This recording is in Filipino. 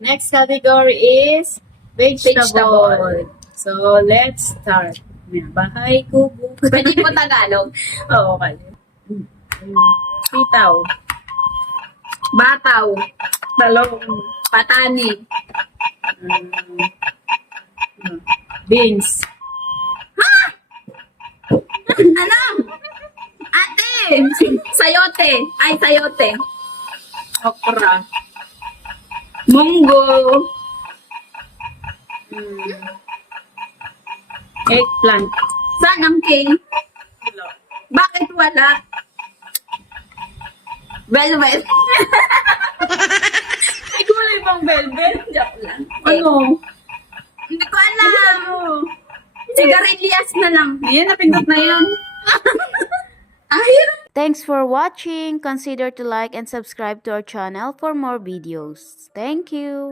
Next category is vegetable. So, let's start. Bahay, kubo. Pwede po Tagalog. Oo, okay. Pitaw. Bataw. Talong. Patani. Beans. Ano? Ate! Sayote. Ay, sayote. Okra. Munggo. Eggplant. Saan ang king? Bakit wala? Velvet. Ay, kulay bang velvet? Joke lang. Ano? Hindi ko alam. Sigarilyas na lang. Ayan, napindot na yun. Ay, Thanks for watching. Consider to like and subscribe to our channel for more videos. Thank you.